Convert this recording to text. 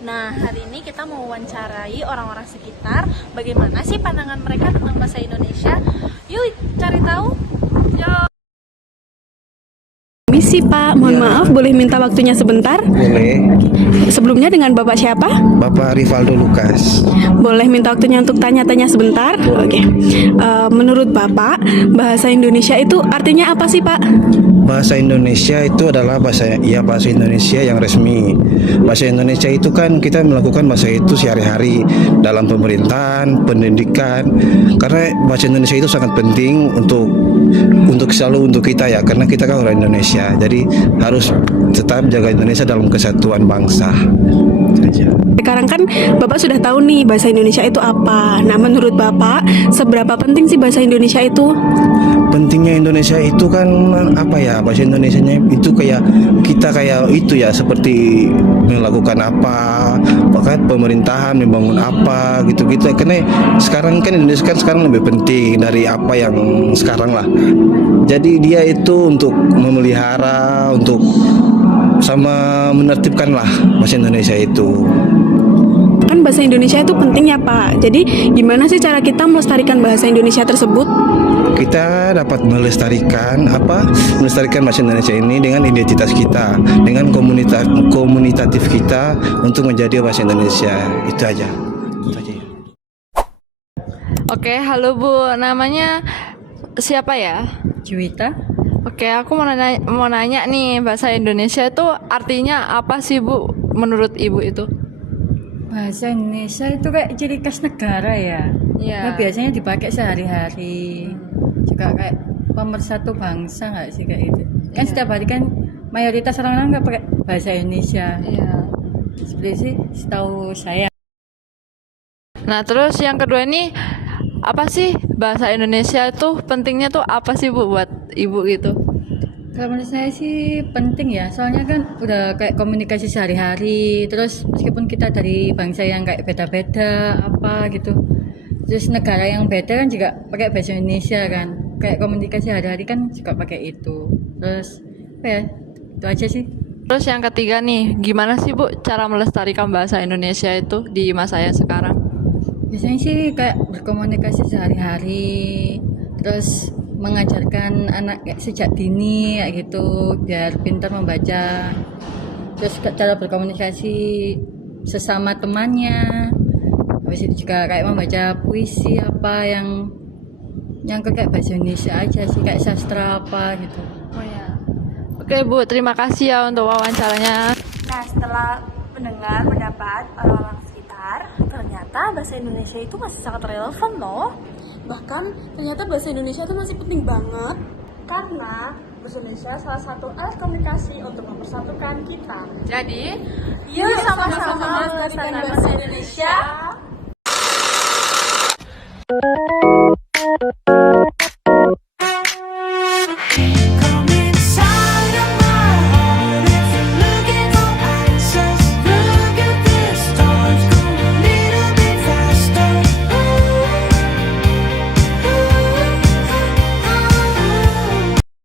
Nah, hari ini kita mau wawancarai orang-orang sekitar. Bagaimana sih pandangan mereka tentang bahasa Indonesia? Yuk, cari tahu. Yuk. Misi Pak, mohon maaf boleh minta waktunya sebentar? Boleh. Sebelumnya dengan Bapak siapa? Bapak Rivaldo Lukas. Boleh minta waktunya untuk tanya-tanya sebentar? Oke. Menurut Bapak, bahasa Indonesia itu artinya apa sih Pak? Bahasa Indonesia itu adalah bahasa Indonesia yang resmi. Bahasa Indonesia itu kan kita melakukan bahasa itu sehari-hari dalam pemerintahan, pendidikan. Karena bahasa Indonesia itu sangat penting untuk selalu untuk kita ya, karena kita kan orang Indonesia. Jadi harus tetap jaga Indonesia dalam kesatuan bangsa. Sekarang kan Bapak sudah tahu nih bahasa Indonesia itu apa. Nah, menurut Bapak, seberapa penting sih bahasa Indonesia itu? Pentingnya Indonesia itu kan apa ya, bahasa Indonesianya itu kayak kita kayak itu ya, seperti melakukan apa, pakai pemerintahan membangun apa gitu-gitu. Karena sekarang kan Indonesia kan sekarang lebih penting dari apa yang sekarang lah. Jadi dia itu untuk memelihara, untuk sama menertibkan lah bahasa Indonesia itu. Kan bahasa Indonesia itu penting ya Pak. Jadi gimana sih cara kita melestarikan bahasa Indonesia tersebut? Kita dapat melestarikan bahasa Indonesia ini dengan identitas kita, dengan komunitatif kita untuk menjadi bahasa Indonesia. Itu aja. Oke, halo Bu. Namanya siapa ya? Juwita. Oke, aku mau nanya nih, bahasa Indonesia itu artinya apa sih Bu menurut Ibu itu? Bahasa Indonesia itu kayak ciri khas negara ya. Iya. Nah, biasanya dipakai sehari-hari. Juga kayak pemersatu bangsa nggak sih kayak itu? Kan Iya. setiap hari kan mayoritas orang-orang nggak pakai bahasa Indonesia. Iya. Seperti sih setahu saya. Nah, terus yang kedua ini apa sih bahasa Indonesia itu pentingnya tuh apa sih Bu buat Ibu gitu? Kalau menurut saya sih penting ya, soalnya kan udah kayak komunikasi sehari-hari. Terus meskipun kita dari bangsa yang kayak beda-beda apa gitu, terus negara yang beda kan juga pakai bahasa Indonesia kan, kayak komunikasi hari-hari kan juga pakai itu. Terus apa ya, itu aja sih. Terus yang ketiga nih, gimana sih Bu cara melestarikan bahasa Indonesia itu di masa yang sekarang? Biasanya sih kayak berkomunikasi sehari-hari, terus mengajarkan anak sejak dini kayak gitu biar pintar membaca, terus cara berkomunikasi sesama temannya. Habis itu juga kayak membaca puisi apa yang kayak bahasa Indonesia aja sih, kayak sastra apa gitu. Oh ya. Oke Bu, terima kasih ya untuk wawancaranya. Nah, setelah mendengar pendapat orang-orang sekitar, ternyata bahasa Indonesia itu masih sangat relevan loh. Bahkan ternyata bahasa Indonesia itu masih penting banget karena bahasa Indonesia salah satu alat komunikasi untuk mempersatukan kita. Jadi, Yuk sama-sama melestarikan bahasa Indonesia.